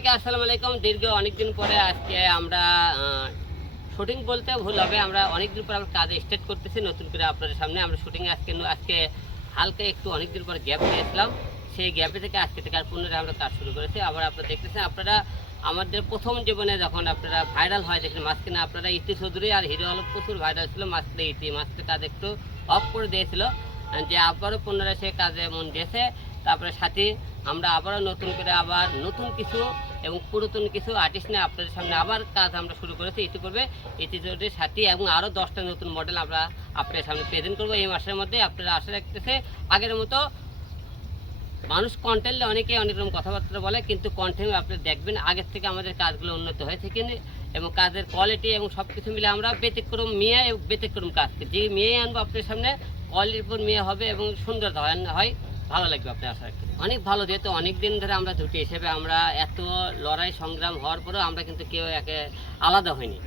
সবাইকে আসসালামু আলাইকুম। দীর্ঘ অনেকদিন পরে আজকে আমরা শুটিং বলতে ভুল হবে, আমরা অনেকদিন পর আমরা কাজে স্টার্ট করতেছি নতুন করে আপনাদের সামনে। আমরা শুটিংয়ে আজকে হালকা একটু অনেকদিন পর গ্যাপ নিয়েছিলাম, সেই গ্যাপে থেকে আজকে থেকে আর পুনরায় আমরা কাজ শুরু করেছি। আবার আপনারা দেখতেছেন, আপনারা আমাদের প্রথম জীবনে যখন আপনারা ভাইরাল হয় দেখেন, মাঝখানে আপনারা ইতি চৌধুরী আর হিরো আলম প্রচুর ভাইরাল ছিল, মাঝখানে কাজ একটু অফ করে দিয়েছিল, যে আবারও পুনরায় সে কাজে মন দিয়েছে। তারপরে সাথে আমরা আবারও নতুন করে আবার নতুন কিছু এবং পুরাতন কিছু আর্টিস্ট নিয়ে আপনাদের সামনে আবার কাজ আমরা শুরু করেছি। ইতিমধ্যে সাথে এবং আরও 10টা নতুন মডেল আমরা আপনাদের সামনে প্রেজেন্ট করবো এই মাসের মধ্যে। আপনারা আশা রাখতেছে আগের মতো মানুষ কন্টেন্টে অনেকেই অনেক রকম কথাবার্তা বলে, কিন্তু কন্টেন্ট আপনারা দেখবেন আগের থেকে আমাদের কাজগুলো উন্নত হয়েছে কিনা এবং কাজের কোয়ালিটি এবং সব কিছু মিলে আমরা ব্যতিক্রম মেয়ে এবং ব্যতিক্রম কাজ যে মেয়ে আনবো আপনাদের সামনে, কোয়ালিটির উপর মেয়ে হবে এবং সুন্দর হয়, ভালো লাগবে আপনি আশা রাখতে। অনেক ভালো, যেহেতু অনেক দিন ধরে আমরা জুটি হিসেবে আমরা এত লড়াই সংগ্রাম হওয়ার পরেও আমরা কিন্তু কেউ একে আলাদা হয়নি,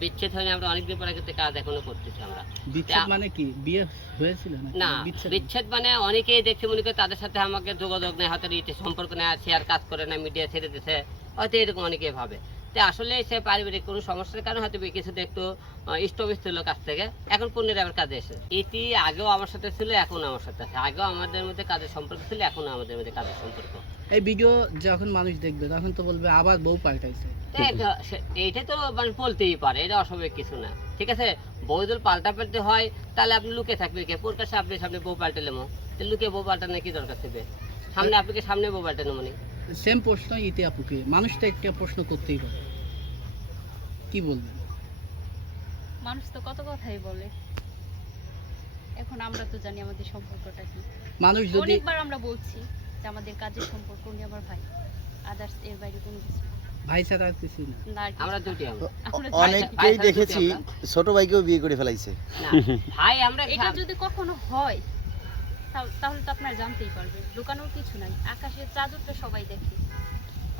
বিচ্ছেদ হয়নি। আমরা অনেকদিন পরে কিন্তু কাজ এখনো করতেছি। আমরা বিচ্ছেদ মানে কি বিয়ে হয়েছিল না, বিচ্ছেদ মানে অনেকেই দেখে মনে করে তাদের সাথে আমাকে যোগাযোগ নেই, হয়তো সম্পর্ক নেই, শেয়ার কাজ করে না, মিডিয়া ছেড়ে দিছে, হয়তো এরকম অনেকেই ভাবে। তো আসলে সে পারিবারিক কোনো সমস্যার কারণে হয়তো কিছুতে একটু স্টপেজ ছিল কাছ থেকে, এখন পুনরায় আবার কাজে এসে এটি আগেও আমার সাথে ছিল, এখন আমার সাথে আছে। আগেও আমাদের মধ্যে কাজের সম্পর্ক ছিল, এখনও আমাদের মধ্যে কাজের সম্পর্ক। এই ভিডিও যখন মানুষ দেখবে তখন তো বলবে আবার বউ পাল্টাইছে। এইটাই তো মানে বলতেই পারে, এটা অস্বাভাবিক কিছু না, ঠিক আছে। বউ যদি পাল্টাপাল্টি হয় তাহলে আপনি লুকে থাকবে কে? প্রকাশ্যে আপনি সামনে বউ পাল্টালে লুকে বউ পাল্টানোর কি দরকার থাকবে? সামনে আপনাকে সামনে বউ পাল্টানো মানে সেম প্রশ্ন ইতি আপুকে মানুষটা একটা প্রশ্ন করতেই পারে, কি বলবেন? মানুষ তো কত কথাই বলে, এখন আমরা তো জানি আমাদের সম্পর্কটা কি। মানুষ যদি অনেকবার আমরা বলছি যে আমাদের কাজের সম্পর্ক উনি আমার ভাই, আদার্স এর বাইরে কোনো কিছু না। ভাই ছাড়া আর কিছু না, আমরা দুটি। অনেককেই দেখেছি ছোট ভাইকেও বিয়ে করে ফেলাইছে। ভাই আমরা এটা যদি কখনো হয় তাহলে তো আপনারা জানতেই পারবেন, লুকানোর কিছু নাই। আকাশের চাদর তো সবাই দেখে,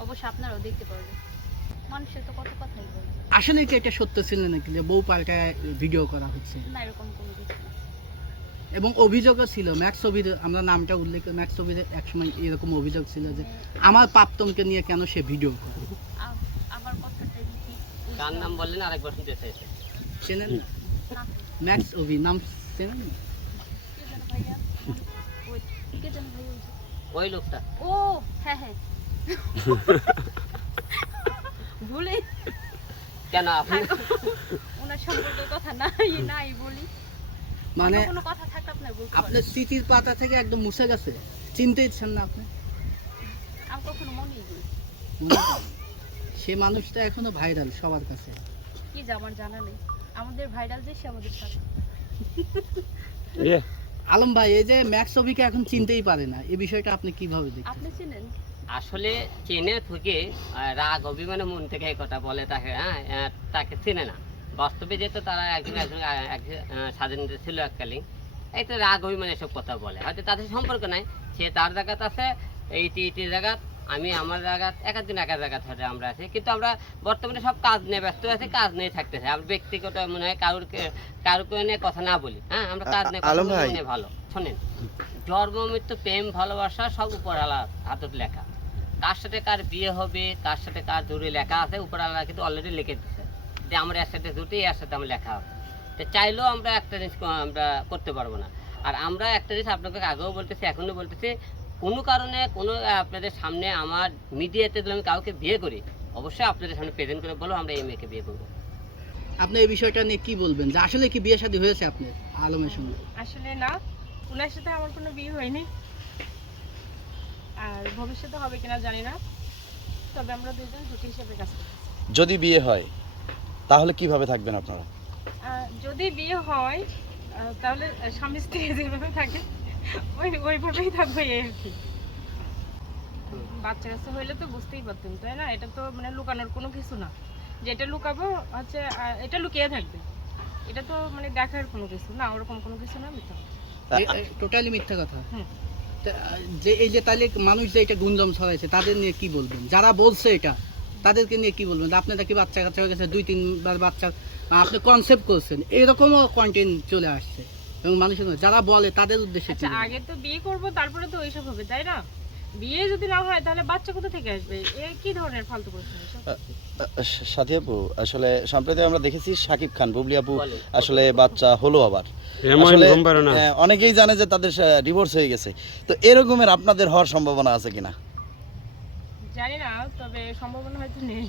অবশ্য আপনারাও দেখতে পারবেন। মানুষের তো কত কথাই বলে। আসলে কি এটা সত্য ছিল নাকি যে বউ পাল্টায় ভিডিও করা হচ্ছে? না, এরকম কোনো কিছু না। এবং অভিযোগও ছিল ম্যাক্স ছবির, আমরা নামটা উল্লেখ করি, ম্যাক্স ছবির একসময় এরকম অভিযোগ ছিল যে আমার প্রাপ্তমকে নিয়ে কেন সে ভিডিও করে। আবার কথাটা দেখি কার নাম বললেন আরেকবার শুনতে চাইছে? চেনেন না? না ম্যাক্স অভি নাম চেনেন না? কে জানো ভাইয়া, ওই কে জানো ভাইয়া, ওই লোকটা। ও হ্যাঁ হ্যাঁ ভুলে কেন আপনি ওনার সম্পর্কের কথা নাই বলি, মানে কোনো কথা থাকলে আপনার বলতে আপনার পারেন। স্মৃতির পাতা থেকে একদম মুছে গেছে, চিনতে ইচ্ছেন না আপনি? আমি কখনো মনেই করি মনে করেন? সে মানুষটা এখনো ভাইরাল সবার কাছে। কি যে আমার জানা নেই, আমাদের ভাইরাল যে সে আমাদের সাথে। আলম ভাই, এই যে ম্যাক্স ছবিকে এখন চিনতেই পারে না, এই বিষয়টা আপনি কিভাবে দেখেন? আপনি চিনেন? আসলে চেনে থেকে রাগ অভিমানে মন থেকে এই কথা বলে তাকে, তাকে চেনে না। বাস্তবে যেহেতু তারা একজন স্বাধীনতা ছিল এককালীন, এই তো রাগ অভিমানে এসব কথা বলে, হয়তো তাদের সম্পর্ক নাই। সে তার জায়গাত আছে, এইটি জায়গাত, আমি আমার জায়গাত, একদিন একার জায়গাত হয়তো আমরা আছি, কিন্তু আমরা বর্তমানে সব কাজ নিয়ে ব্যস্ত আছি, কাজ নিয়ে থাকতেছে। আমরা ব্যক্তিগত মনে হয় কারুকে নিয়ে কথা না বলি, আমরা কাজ নিয়ে কথা বলি, ভালো শোনেন। জন্ম মৃত্যু প্রেম ভালোবাসা সব উপরওয়ালা হাতত লেখা, কার সাথে কার বিয়ে হবে, কার সাথে কার জুড়ে লেখা আছে, উপরওয়ালা কিন্তু অলরেডি লিখে দিচ্ছে যে আমরা এর সাথে জুটি, এর সাথে আমার লেখা হবে। তো চাইলেও আমরা একটা জিনিস আমরা করতে পারবো না। আর আমরা একটা জিনিস আপনাকে আগেও বলতেছি, এখনও বলতেছি, কোনো কারণে কোনো আপনাদের সামনে আমার মিডিয়াতে যদি আমি কাউকে বিয়ে করি, অবশ্যই আপনাদের সামনে প্রেজেন্ট করে বলো আমরা এই মেয়েকে বিয়ে করবো। আপনি এই বিষয়টা নিয়ে কি বলবেন, যে আসলে কি বিয়ে শাদী হয়েছে আপনার আলমের সঙ্গে? আসলে না, ওনার সাথে আমার কোনো বিয়ে হয়নি, আর ভবিষ্যতে হবে কিনা জানি না, তবে আমরা দুইজন জুটি হিসেবে কাজ করি। যদি বিয়ে হয় তাহলে কিভাবে থাকবেন আপনারা? যদি বিয়ে হয় তাহলে স্বামী স্ত্রী যেভাবে থাকে ওইভাবেই থাকবে, এই আর কি। বাচ্চা কাচ্চা হইলে তো বুঝতেই পারতেন, তাই না? এটা তো মানে লুকানোর কোনো কিছু না, যে এটা লুকাবো হচ্ছে এটা লুকিয়ে থাকবে, এটা তো মানে দেখার কোনো কিছু না, ওরকম কোনো কিছু না, মিথ্যা। টোটালি মিথ্যা কথা। হুম। যে এই যে তাহলে মানুষ যে এটা গুঞ্জন ছড়াইছে তাদের নিয়ে কি বলবেন? যারা বলছে এটা তাদেরকে নিয়ে কি বলবেন? আপনারা কি বাচ্চা কাচ্চা হয়ে গেছে, 2-3বার বাচ্চা আপনি কনসেপ্ট করছেন, এরকমও কন্টেন্ট চলে আসছে এবং মানুষের যারা বলে তাদের উদ্দেশ্যে আচ্ছা, আগে তো বিয়ে করবো তারপরে তো ওইসব হবে, তাই না? বিয়ে যদি না হয় তাহলে বাচ্চা কোথা থেকে আসবে? এ কি ধরনের ফালতু প্রশ্ন এসব? সাথী আপু, আসলে সম্প্রতি আমরা দেখেছি শাকিব খান, বুবলি আপু আসলে বাচ্চা হলো আবার। আসলে অনেকেই জানে যে তাদের ডিভোর্স হয়ে গেছে, তো এরকমের আপনাদের হওয়ার সম্ভাবনা আছে কিনা? জানি না, তবে সম্ভাবনা হয়তো নেই।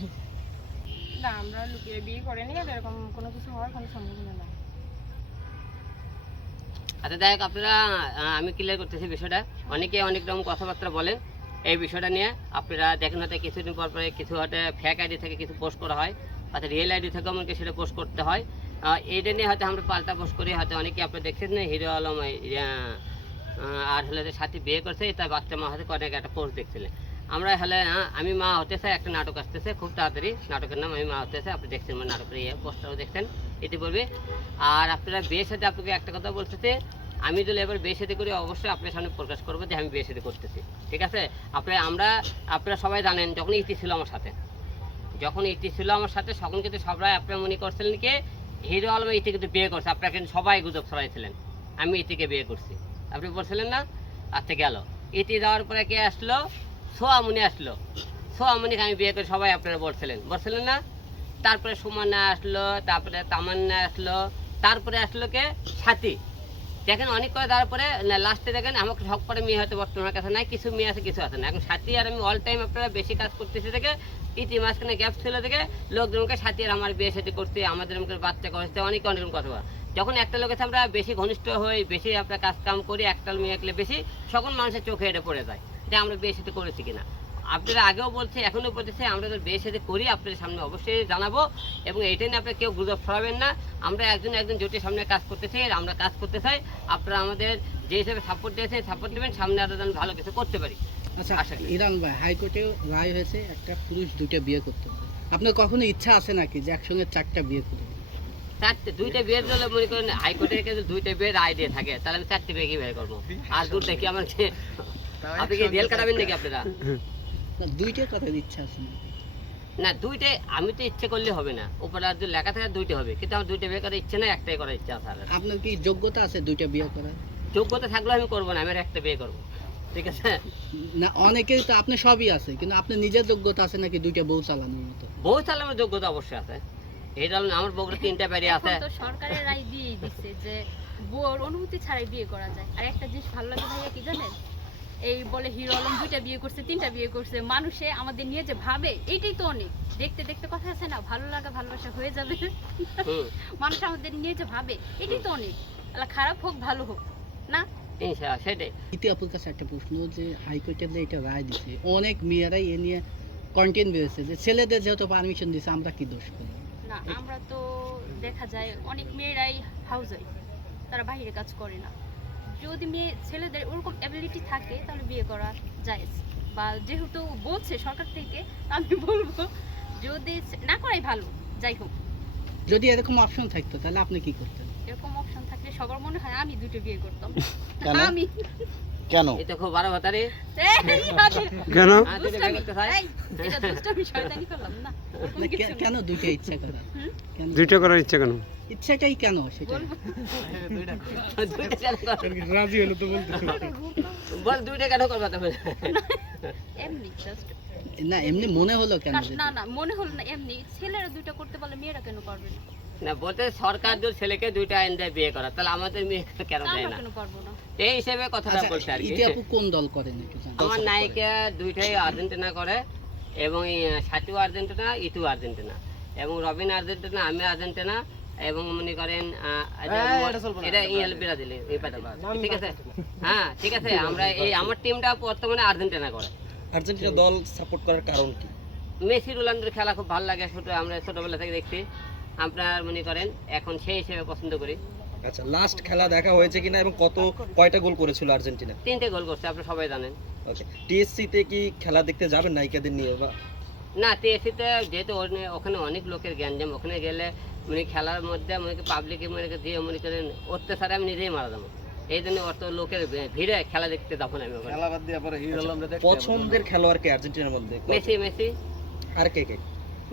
না, আমরা লুকিয়ে বিয়ে করিনি, আর এরকম কোনো কিছু হওয়ার কোনো সম্ভাবনা নাই। আচ্ছা দেখ আপনারা, আমি ক্লিয়ার করতেছি বিষয়টা। অনেকে অনেক রকম কথাবার্তা বলেন এই বিষয়টা নিয়ে। আপনারা দেখেন হয়তো কিছুদিন পর পরে কিছু হয়তো ফেক আইডি থেকে কিছু পোস্ট করা হয়, অর্থাৎ রিয়েল আইডি থেকে আমাকে সেটা পোস্ট করতে হয়। এইটা নিয়ে হয়তো আমরা পাল্টা পোস্ট করি। হয়তো অনেকে আপনারা দেখছেন না, হিরো আলম আর হলে যে সাথে বিয়ে করছে তার বাচ্চা মা হয়তো অনেক একটা পোস্ট দেখছিলেন। আমরা হলে আমি মা হতে চাই, একটা নাটক আসতেছে খুব তাড়াতাড়ি, নাটকের নাম আমি মা হতে চাই। আপনি দেখছেন মানে নাটকের পোস্টারও দেখছেন ইতিপূর্বে। আর আপনারা বিয়ের সাথে আপনাকে একটা কথা বলতেছে, আমি যদি এবার বিয়ে সাথে করি অবশ্যই আপনার সামনে প্রকাশ করবো যে আমি বিয়ে সাথে করতেছি, ঠিক আছে? আপনারা সবাই জানেন যখন ইতি ছিল আমার সাথে, তখন কিন্তু সবাই আপনারা মনে করছিলেন কি হিরো আলম ইতি কিন্তু বিয়ে করছে। আপনারা কিন্তু সবাই গুজব ছড়াইছিলেন আমি ইতিকে বিয়ে করছি, আপনি বলছিলেন না? আজকে গেল ইতি যাওয়ার পরে কে আসলো? সোয়ামনি আসলো। সোয়ামনিকে আমি বিয়ে করি সবাই আপনারা বলছিলেন না? তারপরে সুমনা আসলো, তারপরে তামান্না আসলো, তারপরে আসলো কে? সাথী। দেখেন অনেক করে, তারপরে লাস্টে দেখেন আমাকে সব করে মেয়ে হয়তো বর্তমানের কাছে নাই, কিছু মেয়ে আছে কিছু আছে না। এখন সাথী আর আমি অল টাইম আপনারা বেশি কাজ করতেছি থেকে ইতি মাঝখানে গ্যাপ ছিল থেকে লোকজনকে সাথী আর আমার বিয়ে সাথে করতে, আমাদের বাচ্চা করতে অনেক রকম কথা বলা। যখন একটা লোকের আমরা বেশি ঘনিষ্ঠ হই, বেশি আপনার কাজ কাম করি, একটা মেয়ে একলে বেশি, সকল মানুষের চোখে এটা পড়ে যায় যে আমরা বিয়ে সাথে করেছি কিনা। আপনারা আগেও বলছে, এখনও বলতেছে, আমরা যদি বিয়ে সাথে করি আপনাদের সামনে অবশ্যই জানাবো। এবং এইটা নিয়ে আপনারা কেউ গুজব ছড়াবেন না। আমরা একজন জোটের সামনে কাজ করতে চাই, আমরা কাজ করতে চাই। আপনারা আমাদের যে হিসেবে সাপোর্ট দিয়েছেন, সাপোর্ট দেবেন, সামনে আরো যেন ভালো কিছু করতে পারি। আচ্ছা ইরান ভাই, হাইকোর্টে রায় হয়েছে একটা পুরুষ দুইটা বিয়ে করতে পারে। আপনার কখনো ইচ্ছা আছে নাকি যে একসঙ্গে 4টা বিয়ে করবেন? দুইটা বিয়ের জন্য মনে করেন হাইকোর্টের কাছে দুইটা বিয়ের রায় দিয়ে থাকে, তাহলে আমি 4টে বিয়ে কিভাবে করবো? আর দুটো কি আমার আপনি কি জেল কাটাবেন নাকি আপনারা? না, দুইটার কথা ইচ্ছা আছে না? না, দুইটাই আমি তো ইচ্ছে করলে হবে না, উপরে আর যদি লেখা থাকে দুইটা হবে, কিন্তু আমার দুইটা বিয়ে করার ইচ্ছে নাই, একটাই করার ইচ্ছা আছে। আপনার কি যোগ্যতা আছে দুইটা বিয়ে করার? যোগ্যতা থাকলেও আমি করবো না, আমি আর একটা বিয়ে করবো, ঠিক আছে? না, অনেকেই তো আপনার সবই আছে, কিন্তু আপনার নিজের যোগ্যতা আছে নাকি দুইটা বউ চালানোর মতো? বউ চালানোর যোগ্যতা অবশ্যই আছে। এটা আমার বউর 3টা বাড়ি আছে। এখন তো সরকারের রায় দিয়েই দিচ্ছে যে বউর অনুমতি ছাড়াই বিয়ে করা যায়। আর একটা জিনিস ভালো লাগে ভাইয়া কি জানেন, এই বলে হিরো আলম 2টা বিয়ে করছে, 3টা বিয়ে করছে, মানুষে আমাদের নিয়ে যে ভাবে, এইটাই তো অনেক। দেখতে দেখতে কথা আছে না, ভালো লাগা ভালোবাসা হয়ে যাবে। মানুষ আমাদের নিয়ে যে ভাবে, এটাই তো অনেক। খারাপ হোক ভালো হোক না, সেটাই। ইতি আপুর কাছে একটা প্রশ্ন, যে হাইকোর্টে যে এটা রায় দিছে, অনেক মেয়েরাই এ নিয়ে কন্টেন্ট বেরোচ্ছে যে ছেলেদের যেহেতু পারমিশন দিছে আমরা কি দোষ করি? না আমরা তো দেখা যায় অনেক মেয়েরাই হাউস ওয়াইফ, তারা বাইরে কাজ করে না। যদি ছেলেদের ওরকম অ্যাবিলিটি থাকে তাহলে বিয়ে করা জায়েজ। বা যেহেতু বলছে সরকার থেকে, আমি বলবো যদি না করাই ভালো। যাই হোক, যদি এরকম অপশন থাকতো তাহলে আপনি কি করতেন? এরকম অপশন থাকলে সবার মনে হয় আমি 2টা বিয়ে করতাম। কেন? আমি কেন? এটা খুব বড় কথা রে। কেন? এটা দুষ্টামি শয়তানি করলাম না। না, কেন দুইটা ইচ্ছা করা? কেন দুইটা করার ইচ্ছা কেন? ইচ্ছাটাই কেন সেটা? রাজি হলো তো বলতে। বল 2টা কেন করবা তুমি? এমনি জাস্ট না, এমনি মনে হলো কেন? না না মনে হলো না, এমনি ছেলেরা 2টা করতে পারলে মেয়েরা কেন পারবে না? না, বলতে সরকার যদি ছেলেকে 2টা আইন দেয় বিয়ে করা, তাহলে আমাদের মেয়ে কেন দেয় আমরা না? কেন পারবো না? এই হিসেবে কথাটা বলছে আর কি। ইতি আপু কোন দল করেন একটু জানান। আমার নায়িকা 2টাই আর্জেন্টিনা করে, এবং সাথীও আর্জেন্টিনা, ইতু আর্জেন্টিনা, এবং রবিন আর্জেন্টিনা, আমি আর্জেন্টিনা, এবং মনে করেন এটা ব্রাজিল, ঠিক আছে? হ্যাঁ ঠিক আছে, আমরা আমার টিমটা বর্তমানে আর্জেন্টিনা করে। আর্জেন্টিনা দল সাপোর্ট করার কারণ কি? মেসি রোনাল্ডোর খেলা খুব ভালো লাগে, আমরা ছোটবেলা থেকে দেখছি। আপনার মনে করেন এখন সেই হিসেবে পছন্দ করি। আচ্ছা, লাস্ট খেলা দেখা হয়েছে কিনা এবং কয়টা গোল করেছিল আর্জেন্টিনা? 3টে গোল করছে, আপনারা সবাই জানেন। ওকে, টিএসসি তে কি খেলা দেখতে যাবেন নায়িকাদের নিয়ে? বা না, টিএসসিতে যেহেতু ওখানে অনেক লোকের গ্যাঞ্জাম, ওখানে গেলে মানে খেলার মধ্যে মনে পাবলিকে মনে দিয়ে মনে করেন অত্যাচারে আমি নিজেই মারা যাবো। এই জন্য অত লোকের ভিড়ে খেলা দেখতে যাবো না আমি ওখানে। পছন্দের খেলোয়াড় কে আর্জেন্টিনার মধ্যে? মেসি। আর কে কে?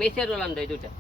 মেসি আর রোনাল্ডো, এই 2টা।